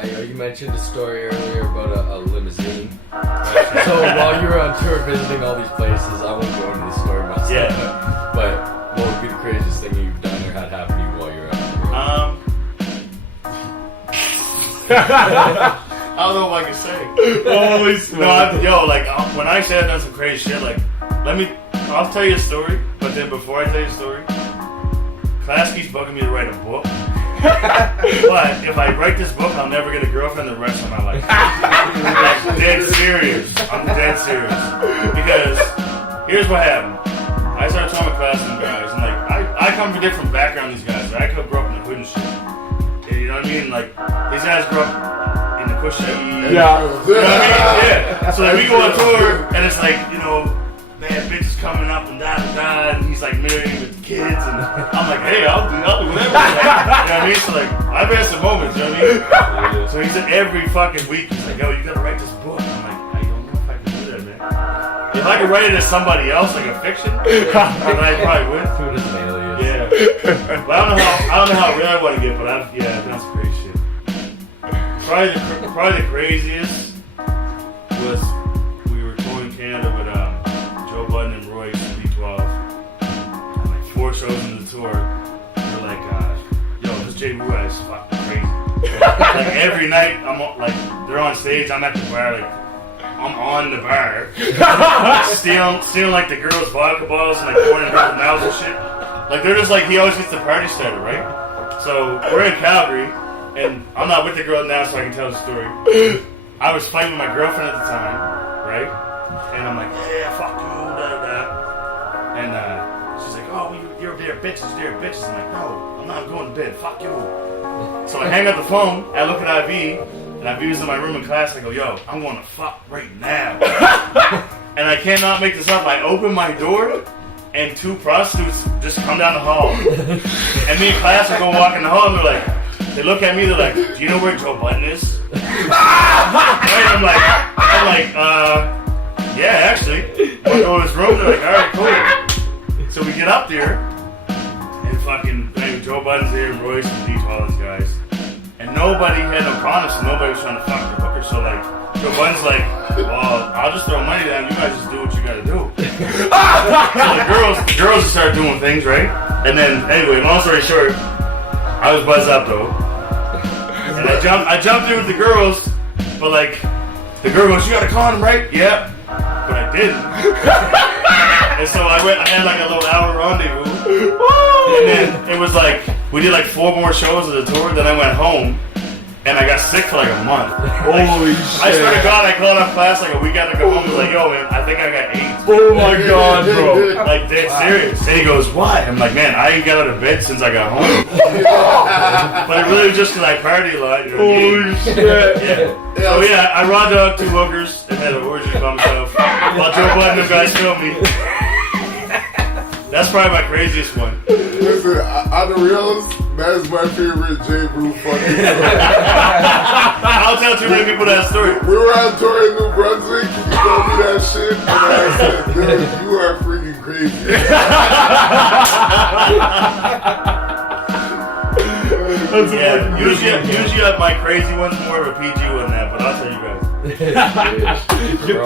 You mentioned a story earlier about a limousine. So while you were on tour visiting all these places, I won't go into the story myself. Yeah. But what would be the craziest thing you've done or had happen to you while you were on tour? I don't know what I can say. Holy smokes. No, like when I say I've done some crazy shit, like I'll tell you a story, but then before I tell you a story, class keeps bugging me to write a book. But if I write this book, I'll never get a girlfriend the rest of my life. Like, dead serious. I'm dead serious. Because here's what happened. I started talking to class and guys, and like I come from a different background. These guys, I grew up in the hood and shit. You know what I mean? Like these guys grew up in the cushy. Yeah. You know what I mean? Yeah. So like we go on tour, and it's like man, bitch is coming up and da da da, and he's like married with kids, and I'm like, hey, I'll do whatever. You know what I mean? So like, I've had some moments, you know what I mean? So he said every fucking week, he's like, yo, you gotta write this book. I'm like, I don't know if I can do that, man. If I could write it as somebody else, like a fiction, then I probably would. Food is an alias. Yeah. But I don't know how real I want to get, but I've done some crazy shit. Probably the craziest was we were touring Canada with Joe Budden and Royce and B12. And like 4 shows in the tour, they're like, yo, this J-Bru guy is fucking crazy. Like every night, they're on stage, I'm at the bar, like, I'm on the bar, stealing like the girls' vodka bottles and like pouring in people's mouths and shit. Like they're just like, he always gets the party started, right? So we're in Calgary, and I'm not with the girl now, so I can tell the story. I was fighting with my girlfriend at the time, right? And I'm like, yeah, fuck you, da da. And she's like, oh, you're there, bitches. I'm like, no, I'm not going to bed. Fuck you. So I hang up the phone. I look at IV, and IV was in my room in class. I go, yo, I'm going to fuck right now. And I cannot make this up. I open my door, and 2 prostitutes just come down the hall. And me and class are going walk in the hall, and they're like, they look at me. They're like, do you know where Joe Budden is? Right? I'm like, yeah, actually. I go to his room, they're like, alright, cool. So we get up there, and fucking Joe Budden's there, Royce and D, all these guys. And nobody had no condoms, so nobody was trying to fuck the hooker. So like, Joe Budden's like, well, I'll just throw money down, you guys just do what you gotta do. So the girls start doing things, right? And then, anyway, long story short, I was buzzed up though. And I jumped in with the girls, but like, the girl goes, you got a condom, right? Yeah. But I didn't. And so I had like a little hour rendezvous. And then it was like, we did like 4 more shows of the tour, then I went home, and I got sick for like a month. Holy shit. I swear to God, I called up class like a week after I got home, and was like, yo man, I think I got AIDS. Oh my God, bro. Like dead serious. And he goes, what? I'm like, man, I ain't got out of bed since I got home. But it really was just because I partied a lot. You know what I mean? Holy shit. Yeah. So yeah, I raw dogged 2 hookers and had an orgy by myself while Joe Budden and guys filmed me. That's probably my craziest one. Listen, on the reels, that is my favorite J-Bru fucking story. I'll tell too many people that story. We were on tour in New Brunswick, and you told me that shit, and I said, dude, you are freaking crazy. Yeah, usually my crazy one's more of a PG one than that, but I'll tell you guys. Get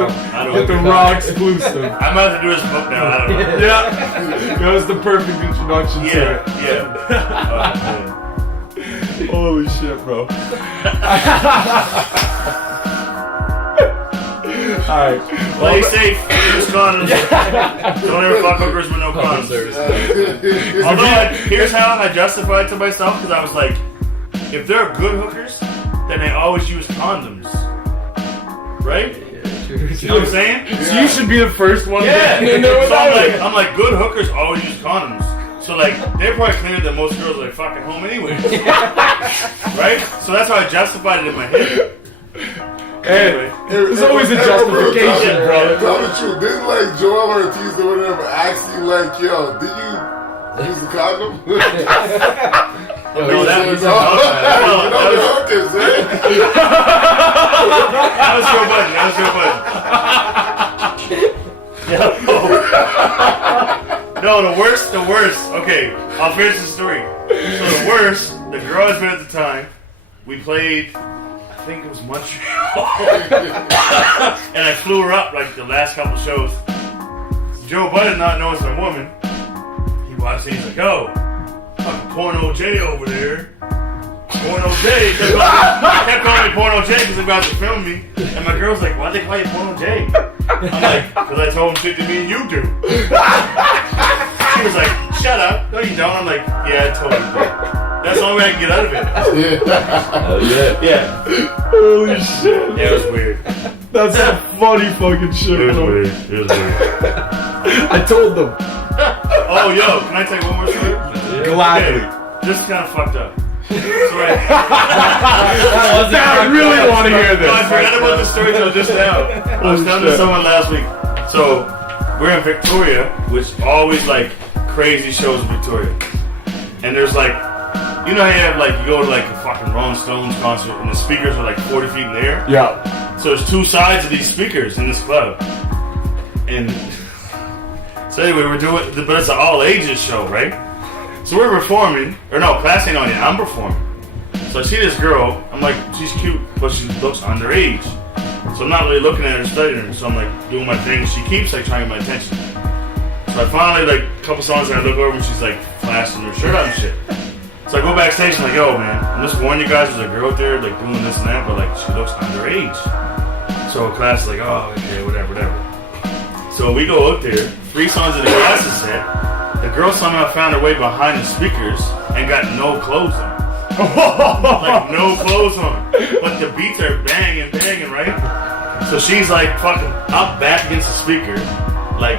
the raw exclusive. I might have to do his book now, I don't know. Yeah. That was the perfect introduction to it. Yeah. Holy shit, bro. Alright. Play safe. Use condoms. Don't ever fuck hookers with no condoms. Although, here's how I justified to myself, because I was like, if they're good hookers, then they always use condoms. Right? You know what I'm saying? So you should be the first one. Yeah. So I'm like, good hookers always use condoms. So like, they're probably clear that most girls are like fucking home anyway. Right? So that's how I justified it in my head. Anyway, there's always a justification, bro. Tell the truth. Didn't like Joel Ortiz or whatever ask you like, yo, did you use the condom? No, that was Joe Budden. No, the worst. Okay, I'll finish the story. So the worst, the girl I was with at the time, we played think it was Montreal. And I flew her up like the last couple shows. Joe Budden, not knowing it's a woman, he watched it, he's like, yo, fucking Porno J over there. Porno J. He kept calling me Porno J because they about to film me. And my girl's like, why'd they call you Porno J? I'm like, because I told him shit that me and you do. She was like, shut up. No, you don't. I'm like, yeah, I told you that. That's the only way I can get out of it. Hell yeah. Yeah. Holy shit. Yeah, it was weird. That's some funny fucking shit, It was bro. weird. It was weird. I told them. Oh, yo, can I tell you one more story? Gladly. Okay, this is kind of fucked up. Sorry. I really want to hear this. No, I forgot about this story till just now. I was telling to someone last week. So, we're in Victoria, which always like crazy shows in Victoria. And there's like, you know how you have like, you go to like a fucking Rolling Stones concert and the speakers are like 40 feet in the air? Yeah. So there's two sides of these speakers in this club. And so anyway, we're doing, but it's an all ages show, right? So we're performing, or no, class ain't on yet, I'm performing. So I see this girl, I'm like, she's cute, but she looks underage. So I'm not really looking at her, studying her, so I'm like doing my thing. She keeps like trying to get my attention. So I finally, like a couple songs I look over and she's like flashing her shirt out and shit. So I go backstage and like, yo man, I'm just warning you guys, there's a girl out there like doing this and that, but like she looks underage. So class is like, oh, okay, whatever. So we go out there, 3 songs of the class is set. The girl somehow found her way behind the speakers and got no clothes on. Like no clothes on. But the beats are banging, right? So she's like fucking up back against the speaker. Like,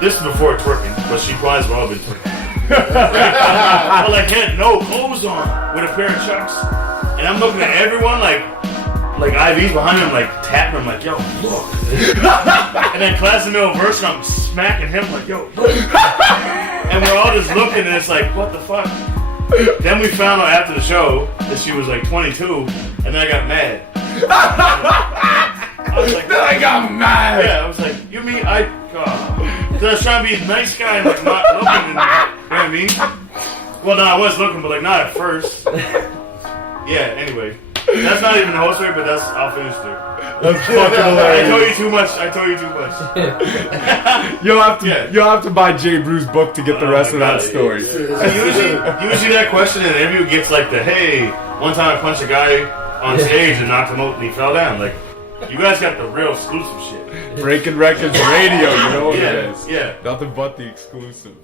this is before twerking, but she probably as well been twerking. But like had no clothes on with a pair of chucks. And I'm looking at everyone like IVs behind me, I'm like tapping him like, yo, look. And then class in the middle verse and I'm smacking him like, yo, look. And we're all just looking and it's like, what the fuck? Then we found out after the show that she was like 22 and then I got mad. I was like, Then I got mad. yeah, I was like, you mean cause I was trying to be a nice guy and like not looking and, you know what I mean? Well, no, I was looking, but like not at first. Yeah, anyway. That's not even the whole story, but I'll finish there. That's fucking hilarious. I told you too much. You'll have to buy J-Bru's book to get the rest of that story. Usually that question in an interview gets like the, hey, one time I punched a guy on stage and knocked him out and he fell down. Like, you guys got the real exclusive shit. Breaking Records Radio, you know what it is. Yeah. Nothing but the exclusive.